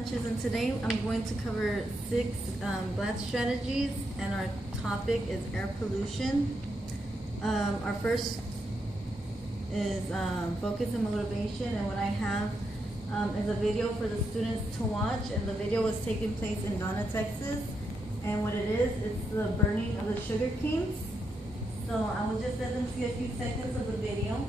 Sanchez, and today I'm going to cover 6 GLAD strategies, and our topic is air pollution. Our first is focus and motivation, and what I have is a video for the students to watch, and the video was taking place in Donna, Texas, and what it is, it's the burning of the sugar canes. So I will just let them see a few seconds of the video.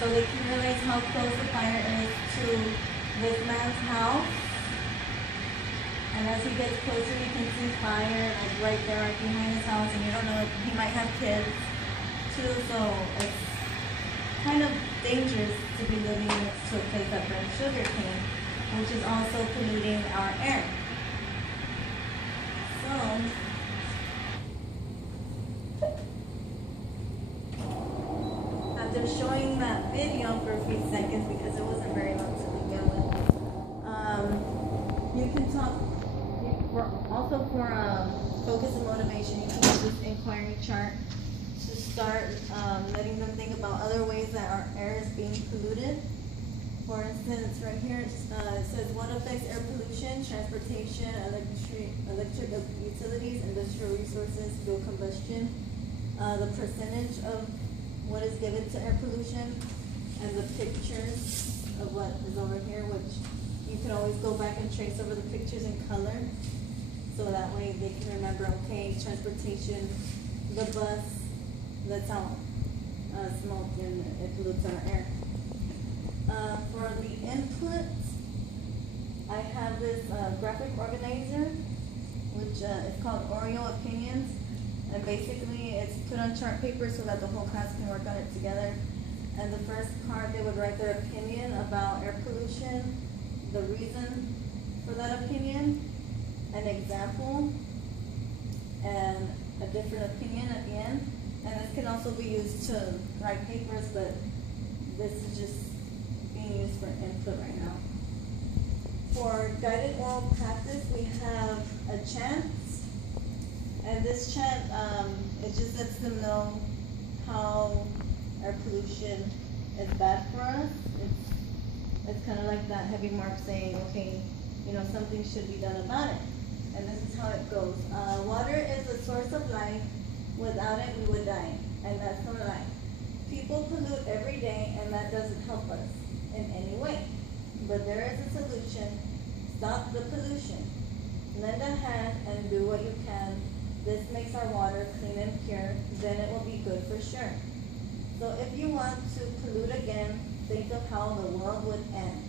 So they can realize how close the fire is to this man's house. And as he gets closer, you can see fire like right there, right behind his house. And you don't know if he might have kids too. So it's kind of dangerous to be living next to a place that burns sugar cane, which is also polluting our air. So after showing that video for a few seconds, because it wasn't very long to begin with, you can talk, also for focus and motivation, you can use this inquiry chart to start letting them think about other ways that our air is being polluted. For instance, right here it says, what affects air pollution? Transportation, electric utilities, industrial resources, fuel combustion, the percentage of what is given to air pollution, and the pictures of what is over here, which you can always go back and trace over the pictures in color, so that way they can remember, okay, transportation, the bus, that's out smoke and it pollutes our air. For the input, I have this graphic organizer, which is called Oreo Opinions. And basically, it's put on chart paper so that the whole class can work on it together. And the first part, they would write their opinion about air pollution, the reason for that opinion, an example, and a different opinion at the end. And this can also be used to write papers, but this is just being used for input right now. For guided oral practice, we have a chant. And this chant, it just lets them know how air pollution is bad for us. It's kind of like that heavy mark saying, okay, you know, something should be done about it. And this is how it goes. Water is a source of life. Without it, we would die. And that's no lie. People pollute every day, and that doesn't help us in any way. But there is a solution. Stop the pollution. Lend a hand and do what you can. This makes our water clean and pure, then it will be good for sure. So if you want to pollute again, think of how the world would end.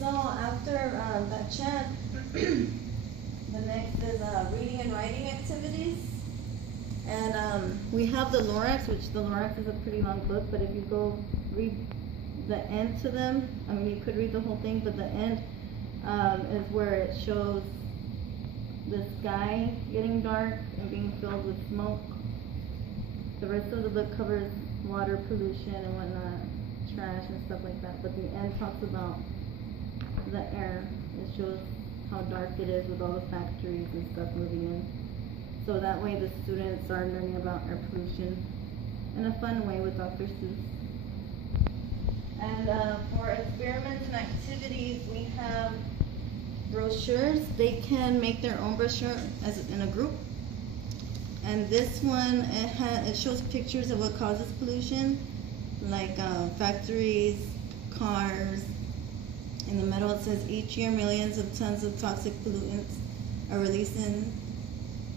So after that chant, the next is reading and writing activities. And we have the Lorax, which the Lorax is a pretty long book, but if you go read the end to them, I mean, you could read the whole thing, but the end is where it shows the sky getting dark and being filled with smoke. The rest of the book covers water pollution and whatnot, trash and stuff like that. But the end talks about the air. It shows how dark it is with all the factories and stuff moving in. So that way the students are learning about air pollution in a fun way with Dr. Seuss. And for experiments and activities, we have brochures. They can make their own brochure as in a group. And this one, it shows pictures of what causes pollution, like factories, cars. In the middle it says, each year millions of tons of toxic pollutants are released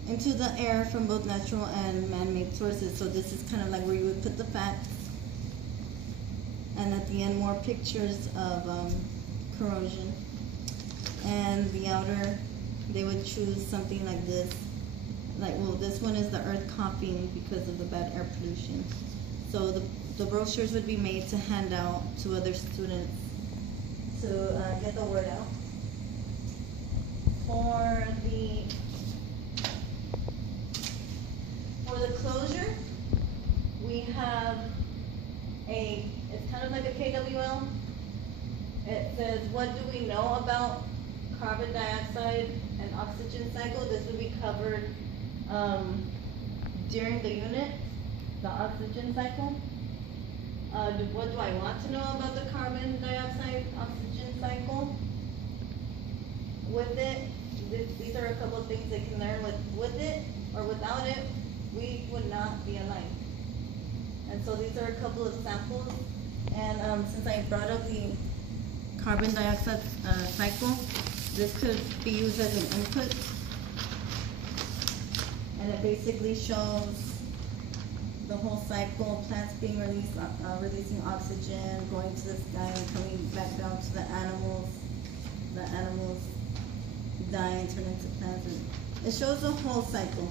into the air from both natural and man-made sources. So this is kind of like where you would put the facts. And at the end, more pictures of corrosion. And the outer, they would choose something like this. Like, well, this one is the earth copying because of the bad air pollution. So the brochures would be made to hand out to other students to get the word out. For the closure, we have it's kind of like a KWL. It says, what do we know about carbon dioxide and oxygen cycle? This would be covered during the unit, the oxygen cycle. what do I want to know about the carbon dioxide oxygen cycle? With it, these are a couple of things they can learn with it or without it, we would not be alive. And so these are a couple of samples. And since I brought up the carbon dioxide cycle, this could be used as an input. And it basically shows the whole cycle, plants being released, releasing oxygen, going to the sky and coming back down to the animals die and turn into plants. And it shows the whole cycle.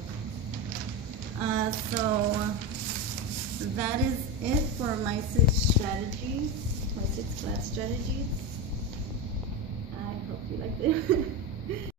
So that is it for my 6 strategies, my 6 class strategies. I hope you liked it.